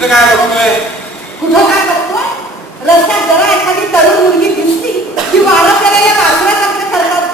कुठं काय बघतोय? कुठं काय बघतोय? रस्त्यात जरा एखादी तरुण मुलगी दिसली की वाढवलेल्या या वासरासारखं ठरतात.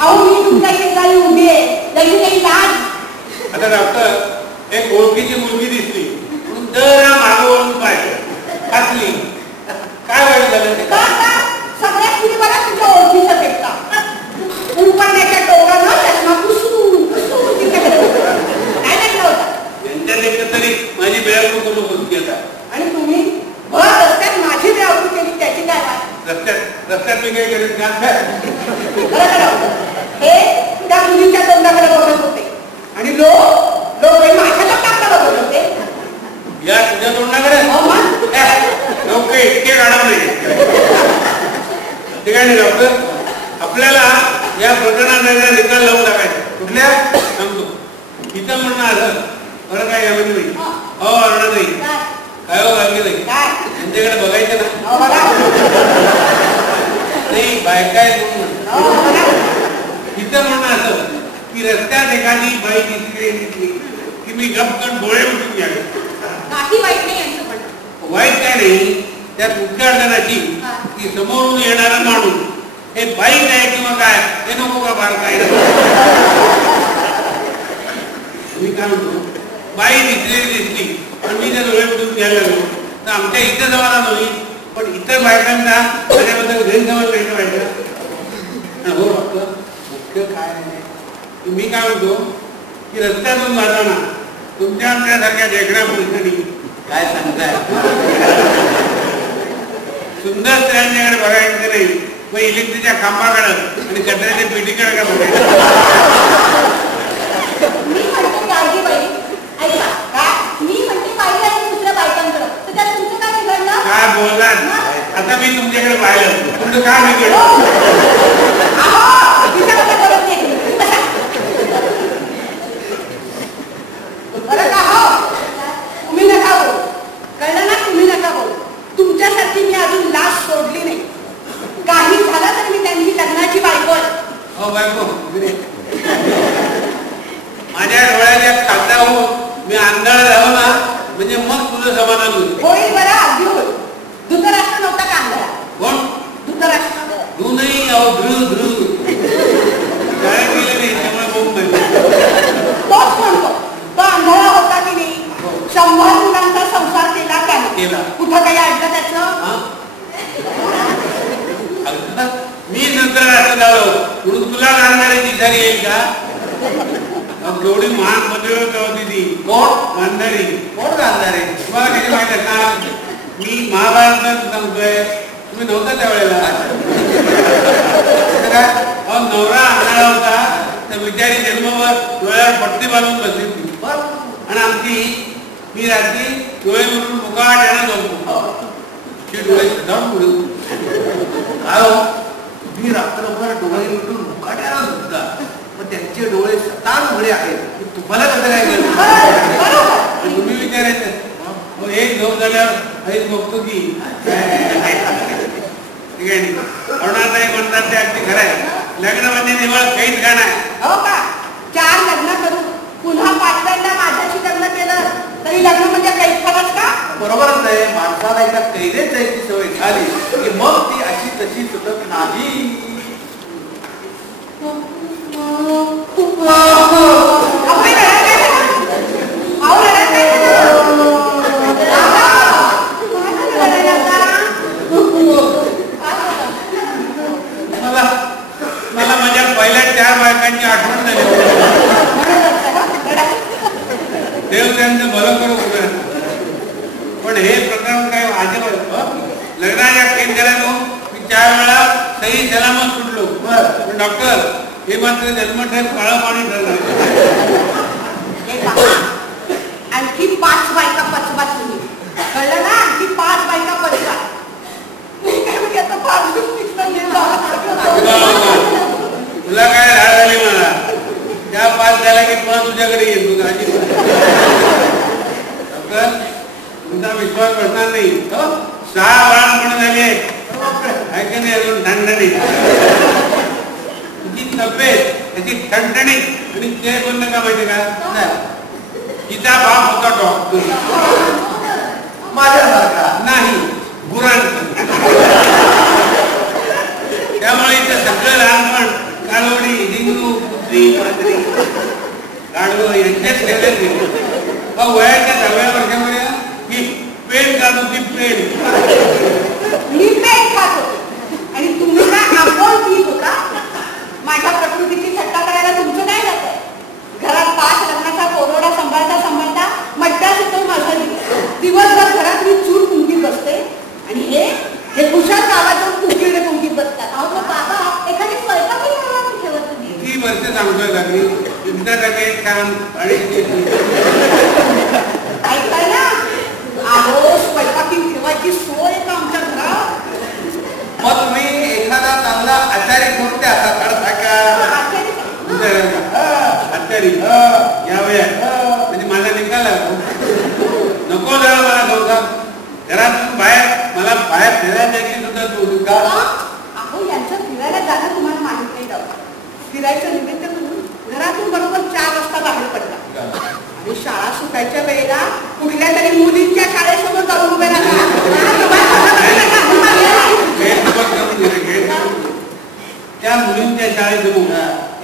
अहो मी तुमच्या शेजारी उभी आहे, त्याची काही लाज. आता डॉक्टर एक ओळखीची मुलगी दिसली म्हणून जरा मागे वळून पाहिजे खातली, काय वाईट झालं? सगळ्यात मुली मला तुझ्या ओळखीचं भेटता. उपरण्याच्या टोकानं चष्मा पुसून पुसून तिथे काय लागलं होतं? यांच्या देखील तरी माझी बेळवणूक करून होती आता. आणि तुम्ही भर रस्त्यात माझी बेळवणूक केली त्याची काय वाट? रस्त्यात मी काही करीत हे त्या मुलीच्या तोंडाकडे बघत होते आणि लोक माझ्या तोंडाकडे बघत होते. या तुझ्या तोंडाकडे लोक इतके काढा नाही. ठीक आहे ना डॉक्टर, आपल्याला या प्रकरणाला निकाल लावून टाकायचा. कुठल्या सांगतो. इथं म्हणणं आलं बरं काय यामध्ये नाही. हो आणणार नाही काय हो लागले नाही त्यांच्याकडे बघायचं ना. नाही बायका आहेत म्हणून. इथं म्हणणं असं की रस्त्यात एखादी बाई दिसली की मी गपकन डोळे उठून घ्यावे. काही वाईट नाही यांचं पण. वाईट काय नाही, त्यात मुख्य अडचण अशी की समोरून येणारा माणूस हे बाईक आहे किंवा काय हे नको का फार काय. मी काय म्हणतो, बाई दिसली पण मी त्या डोळे उठून घ्यायला लागलो तर आमच्या इथं जमाना नाही पण इतर बायकांना त्याच्याबद्दल गैरसमज व्हायचं व्हायचं. हो डॉक्टर, मुख्य काय नाही मी काय म्हणतो की रस्त्यातून जाताना तुमच्या आमच्यासारख्या देखण्या पुरुषांनी काय सांगताय सुंदर स्त्रियांच्याकडे बघायचं नाही, मग इलेक्ट्रिकच्या खांबाकडे आणि कचऱ्याच्या पेटीकडे का बघायचं. काय बोललात आता मी तुमच्याकडे पाहिलं तुमचं काय बिघडलं? तुम्ही नका बोल, कळलं ना? तुम्ही नका बोल. तुमच्यासाठी मी अजून लाज सोडली नाही. काही झालं तर मी त्यांची लग्नाची बायको. हो बायको, माझ्या डोळ्याच्या खालचा हो मी आंधळ झालो ना म्हणजे मग तुझं समाधान होईल. होईल बरं, अगदी होईल. धृतराष्ट्र नव्हता का आंधळा? कोण? धृतराष्ट्र. तू नाही अहो ध्रुव काय केलं नाही त्यामुळे बघून तोच म्हणतो. तो आंधळा होता की नाही? 100 मुलांचा संसार केला त्याने. कुठं काही अडलं त्याचं? मी नंतर असं झालो म्हणून तुला गांधारीची झाली येईल का? एवढी महान पदवी होती ती. कोण? गांधारी. कोण गांधारी? तुम्हाला कधी माहिती आहे का? मी महाभारतात सांगतोय, तुम्ही नव्हता त्यावेळेला. नवरा आणणारा होता तर बिचारी जन्मभर डोळ्यावर पट्टी बांधून बसली होती आणि आमची मी रात्री डोळे म्हणून मुकाट्यानं झोपतो. ते डोळे सदावून पुढे मी रात्रभर डोळे मिटून मुकाट्यानं झोपता पण त्यांचे डोळे सतान उघडे आहेत. तुम्हाला कसं काय कळलं? तुम्ही विचारायचं एक झोप झाल्यावर आई झोपतो की ठीक आहे. अरुणाताई म्हणतात ते अगदी खरं आहे. लग्न म्हणजे निवळ काहीच का नाही. हो का? 4 लग्न करून पुन्हा 5व्यांदा माझ्याशी लग्न केलं तरी लग्न म्हणजे काहीच खरंच का? बरोबरच आहे. माणसाला एकदा कैदेत जायची सवय झाली की मग ती अशी तशी सुटत नाही. मला माझ्या पहिल्या 4 बायकांची आठवण झाली. देव त्यांचं भलं करू. पण हे प्रकरण काय माझ्या लग्नाच्या केस झाल्यानं मी 4 वेळा सही सलामत सुटलो. पण डॉक्टर हे मात्र जन्मठेप काळं पाणी ठरलं. आणखी 5 बायका पचवा तुम्ही, कळलं ना? आणखी 5 बायका पचवा. तुला काय राड झाली मला? त्या 5 झाल्या की पुन्हा तुझ्याकडे येईल. डॉक्टर तुमचा विश्वास बसणार नाही. 6 बाळांपण झाले ऐक नाही अजून ठणठणी तुझी तब्येत त्याची ठणठणी आणि ते बोलणं का माहिती का? तिचा बाप होता डॉक्टर. माझ्यासारखा नाही, गुरांचं. त्यामुळे इथं सगळं लहानपण कालवडी, हिंगरू, कुत्री, मांजरी, गाढवं यांच्याच ठेवण्यात गेलं. वयाच्या 10व्या वर्षामध्ये ही पेन खात होती, पेन. मी पेन खात होते आणि तुम्ही काय आंबोळ पीत होता. माझ्या प्रकृतीची थट्टा करायला तुमचं काय जात आहे. घरात 5 लग्नाचा कोरोडा सांभाळता सांभाळता मट्ट्याच येतो माझा दिवसभर घरात मी चूर कुंकीत बसते आणि हे कुशाल गावातून कुंकीकडे कुंकीत बसतात. अहो बाबा एखादी स्वयंपाकही ठेवत तुम्ही. किती वर्ष सांगतोय का मी तुमच्या जागे छान आणि ऐकाय ना. अहो स्वयंपाकी ठेवायची सोय का आमच्या घरात. मग तुम्ही एखादा चांगला आचारी कोणत्या असा काढता का. आचारी या वयात म्हणजे माझा निकाल नको जरा मला संसार. घरातून बाहेर मला बाहेर फिरायला जायची सुद्धा तू का. अहो यांचं फिरायला जाणं तुम्हाला माहित नाही जाऊ. फिरायचं निमित्त म्हणून घरातून बरोबर 4 वाजता बाहेर पडतात आणि शाळा सुटायच्या वेळेला कुठल्या तरी मुलींच्या शाळेसमोर जाऊन उभे त्या मुलींच्या शाळेसमोर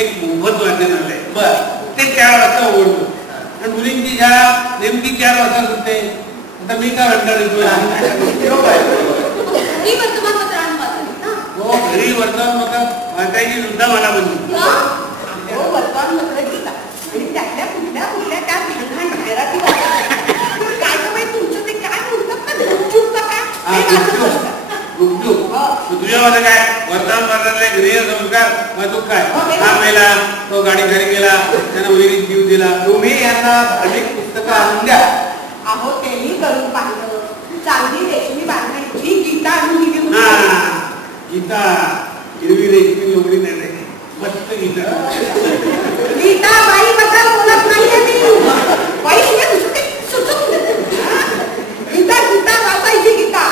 एक मोफत वाचन आलंय. बर ते 4 वाजता ओढलं आणि मुलींची शाळा नेमकी 4 वाजता सुटते. आता मी काय म्हणणार हो घरी वर्तमानपत्र वाचायची सुद्धा मला म्हणली. वर्तमानपत्र घेता आणि त्यातल्या कुठल्या कुठल्या त्या घाण जाहिराती काय तर तुमचं ते काय म्हणतात ना गुपचूप का तुझ्या मध्ये काय वर्तमानपत्रातले गृह संस्कार वाचूक काय. हा मेला, तो गाडी घरी गेला, त्यानं मुलीने जीव दिला. तुम्ही यांना धार्मिक पुस्तकं आणून द्या. अहो तेही करून पाहिलं. चांदी रेशमी बांधण्याची गीता आणून दिली. गीता हिरवी रेशमी लोकरी नाही मस्त गीता. गीता बाई बद्दल बोलत नाहीये मी. बाई सुचून देते. गीता गीता वाचायची गीता.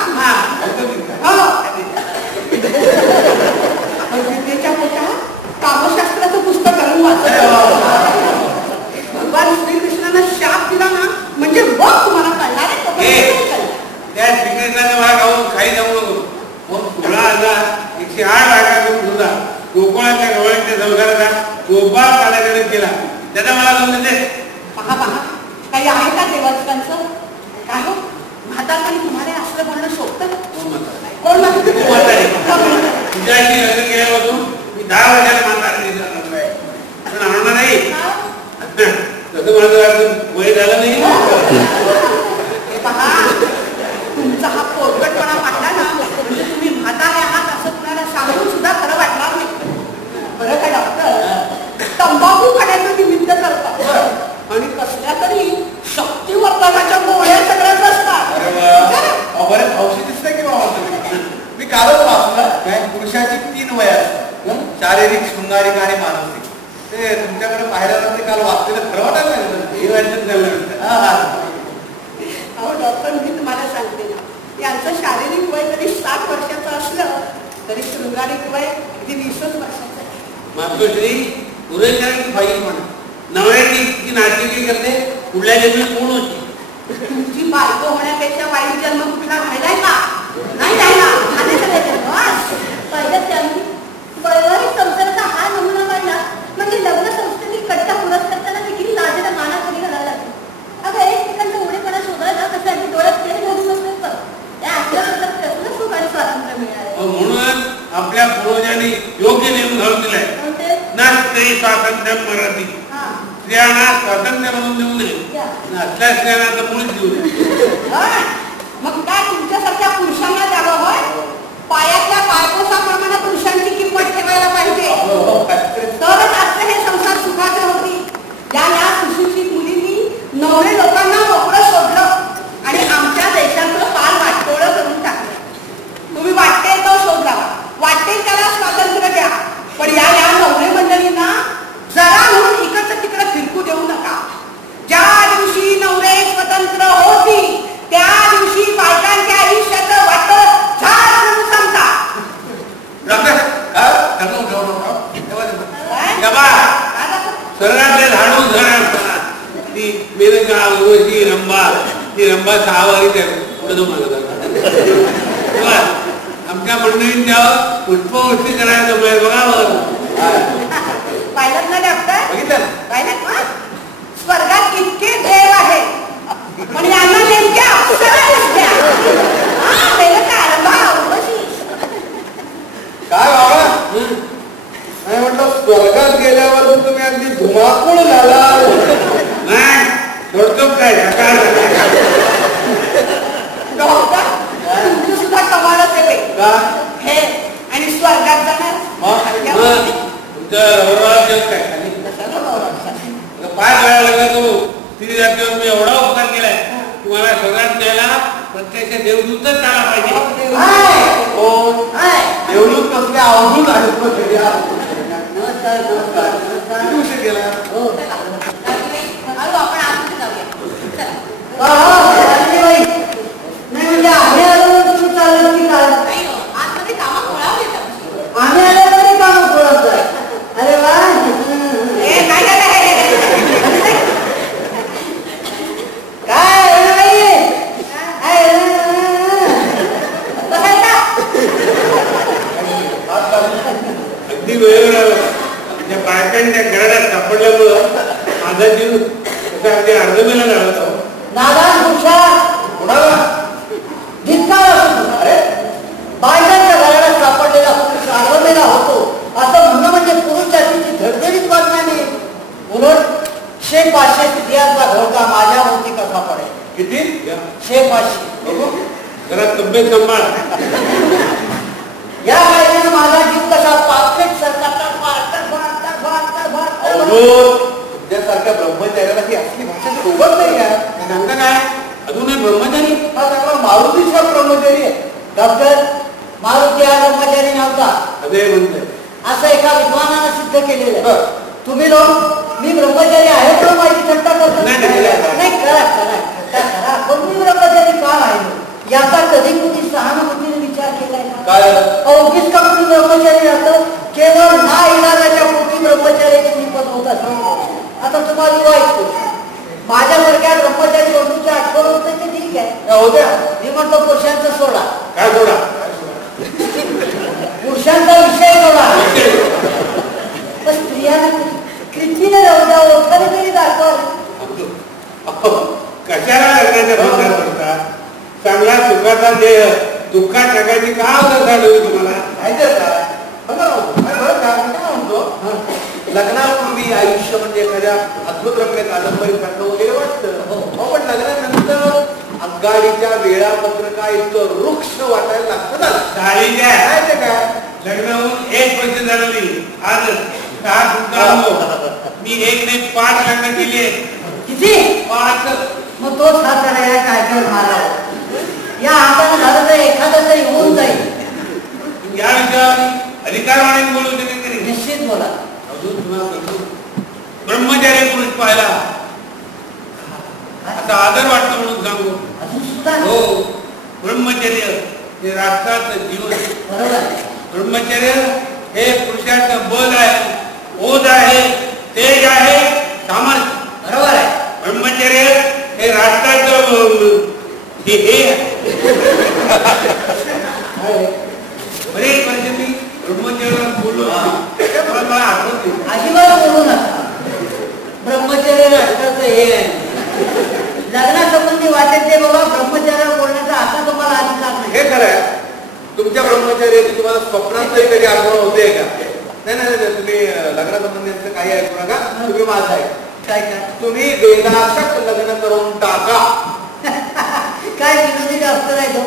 गीतेच्या पोटात कामशास्त्राचं पुस्तक करून भगवान श्रीकृष्णानं शाप दिला ना म्हणजे बघ तुम्हाला कळणार आहे. त्या श्रीकृष्णाचा भाग खाऊन खाई जाऊ नको. मग 16,108 बायका घेऊन सुद्धा गोकुळाच्या गवळ्यांच्या संसाराचा गोपाळ कालाकडे केला. त्याचा मला दोन देते. पहा काही आहे का देवाचं काय हो म्हातारपणी तुम्हाला असलं बोलणं शोभतं. कोण तुझ्याशी लग्न केल्यापासून मी 10 वर्षाला म्हातारा पण आणणार नाही. तसं माझं वय झालं नाही. पहा तुमचा हा पोरगटपणा वाटला ना म्हणजे तुम्ही म्हातारे आहात असं कुणाला सांगून सुद्धा खरं वाटणार नाही. बरं का डॉक्टर तंबाखू खाण्याचं निमित्त करतात आणि कसल्या तरी शक्तिवर्धनाच्या गोळ्या सगळ्याच असतात. बरेच औषध दिसतंय की बाबा. मी कालच वाचलं काय पुरुषाची 3 वय असतात. शारीरिक, शृंगारिक आणि मानसिक. ते तुमच्याकडे पाहिल्यानंतर ते काल वाचलेलं खरं वाटायला लागलं. हे वाचन झालं. अहो डॉक्टर मी तुम्हाला सांगते ना यांचं शारीरिक वय जरी 60 वर्षाचं असलं तरी शृंगारिक वय अगदी 20 वर्षाचं. मातोश्री पुरेशाची फाईल म्हणा नवऱ्याची ती नाटकी करते पुढल्या जन्मी कोण होती. तुमची बायको होण्यापेक्षा वाईट जन्म कुठला राहिलाय का. नाही राहिला. पहिल्या जन्मी वैवाहिक संसाराचा हा नमुना पाहिला म्हणजे लग्न संस्थेने कट्टा पुरस करताना देखील लाजेला माना खाली घालायला लागली. अगं एकमेकांचा उडेपणा शोधायला कसं अगदी डोळ्यात तेल घालून बसतात. त्या आपल्या कसलं सुख आणि स्वातंत्र्य मिळालं. म्हणून आपल्या पूर्वजांनी योग्य नियम घालून दिलाय. ना स्त्री स्वातंत्र्य मराठी. स्त्रियांना स्वातंत्र्य म्हणून देऊ नये. असल्या स्त्रियांना तर मुळीच देऊ नये. मग काय तुमच्यासारख्या पुरुषांना द्यावं होय. पायातल्या पायपोसाप्रमाणे पुरुषांची किंमत ठेवायला पाहिजे. तरच आजचे हे संसार सुखाचे होती. या सुशिक्षित मुलींनी नवरे लोकांना मोकळं सोडलं आणि आमच्या देशाचं पार वाटोळं करून टाकलं. तुम्ही वाटते तो शोध लावा. वाटते त्याला स्वातंत्र्य द्या. पण या नवरे मंडळींना जरा म्हणून इकडचं तिकडं फिरकू देऊ नका. ज्या दिवशी नवरे स्वतंत्र होती त्या दिवशी बायकांच्या आयुष्याचं वाटोळं झाड म्हणून सांगता. सर्वातले झाडू धर असताना ती ती मेनका उर्वशी रंभा, ती रंभा 6 वारी पुढे जाऊन मागत आमच्या मंडळींच्या पुष्पवृष्टी करायचं बघा पाहिलं ना डॉक्टर? बघितलं पाहिलं ना? स्वर्गात इतके देव आहेत पण यांना नेमक्या अप्सरा दिसल्या. मेनका रंभा उर्वशी. काय बाबा नाही म्हटलं स्वर्गात गेल्यावर तुम्ही अगदी धुमाकूळ झाला. नाही थोडतो काय सकाळ डॉक्टर तुमची सुद्धा कमालच आहे बाई. का हे आणि स्वर्गात जाणार पाय पडायला लागला तो तिथे जागेवर मी एवढा उपकार केलाय तुम्हाला स्वर्गात न्यायला प्रत्यक्ष देवदूतच आला पाहिजे. देवलूक कसले अवधूत आहेत. नमस्कार नमस्कार किती उशीर गेला. आपण आतमध्ये जाऊया. नाही म्हणजे आम्ही आलो तुम्ही चालत की काय? आतमध्ये कामं खोळाव येतात. आम्ही आलो तरी कामं खोळावत आहे. अरे वा काय अगदी वेळेवर आलं त्या बायकांच्या घरात सापडल्यामुळं माझा जीव अगदी अर्धमेला झाला होता. नादान हुशार कोणाला धिक्कार अरे बायकांच्या घरात सापडलेला पुरुष अर्धमेला होतो असं म्हणणं म्हणजे पुरुष जातीची धडधडीत बातम्या नाही. उलट 100-500 स्त्रियांचा धोका माझ्या भोवती कसा पडेल. किती 100-500 जरा तब्येत सांभाळ. या कायद्यानं माझा जीव कसा पापलेट सारखा तुझ्यासारख्या ब्रह्मचार्याला ही असली भाषा सोबत नाही आहे. सांगता काय अजूनही ब्रह्मचारी हा सगळा मारुतीचा ब्रह्मचारी आहे. डॉक्टर मारुती हा ब्रह्मचारी नव्हता अजय म्हणतोय असं एका विद्वानानं सिद्ध केलेलं आहे. बरं. तुम्ही लोक मी ब्रह्मचारी आहे म्हणून माझी थट्टा करता. नाही, करा थट्टा पण मी ब्रह्मचारी का राहिलो याचा कधी कुणी सहानुभूतीने विचार केलाय का? काय अवघीच का कुणी ब्रह्मचारी राहतं केवळ ना इलाजाच्या पोटी ब्रह्मचार्याची निपत होत असं. आता तुम्हाला वाईट गोष्ट माझ्यासारख्या ब्रह्मचारी बंधूच्या आठवण होतं ते ठीक आहे. होत्या मी म्हणतो पुरुषांचा सोडा काय सोडा पुरुषांचा विषय सोडा पण स्त्रियांना कृतीने राहू द्या ओळखाने तरी दाखवा. कशाला लग्नाच्या भावना करतात. चांगला सुखाचा देह दुःखात टाकायची का आवडत झाली तुम्हाला. माहिती आहे काय बघा म्हणतो लग्नापूर्वी आयुष्य म्हणजे एखाद्या अद्भुत रम्य कादंबरी सारखं वगैरे वाटतं. पण लग्नानंतर आगगाडीच्या वेळापत्रका इतकं वृक्ष वाटायला लागतं ना. झाली काय माहिती काय लग्न होऊन 1 वर्ष झालं नाही. आज 6 सुद्धा मी 1 नाही 5 लग्न केले. किती 5. मग तोच हात करा या कायद्यावर मारा. या हाताने झालं तर एखादं तरी होऊन जाईल. या विषयावर अधिकारवाणी बोलू शकत तरी निश्चित बोला. अजून तुम्हाला सांगतो ब्रह्मचारी पुरुष पाहिला आता आदर वाटतो म्हणून सांगू. अजून सुद्धा हो ब्रह्मचर्य हे राष्ट्राचं जीवन. बरोबर ब्रह्मचर्य हे पुरुषाचं बल आहे, ओझ आहे, तेज आहे, सामर्थ्य. बरोबर आहे. ब्रह्मचर्य हे राष्ट्राचं हे बरेच वर्ष मी ब्रह्मचर्याला बोललो मला आठवत नाही. अजिबात बोलू नका. ब्रह्मचर्य राष्ट्राचं हे आहे. लग्नासंबंधी वाटेल ते बाबा ब्रह्मचर्यावर बोलण्याचा आता तुम्हाला अधिकार नाही. हे खरं आहे. तुमच्या ब्रह्मचार्याची तुम्हाला स्वप्नात तरी कधी आठवण होते का? नाही तुम्ही लग्नासंबंधी काही ऐकू नका. तुम्ही माझं आहे काय तुम्ही बेदाशक लग्न करून टाका. काय विनोदी जास्त नाही तो.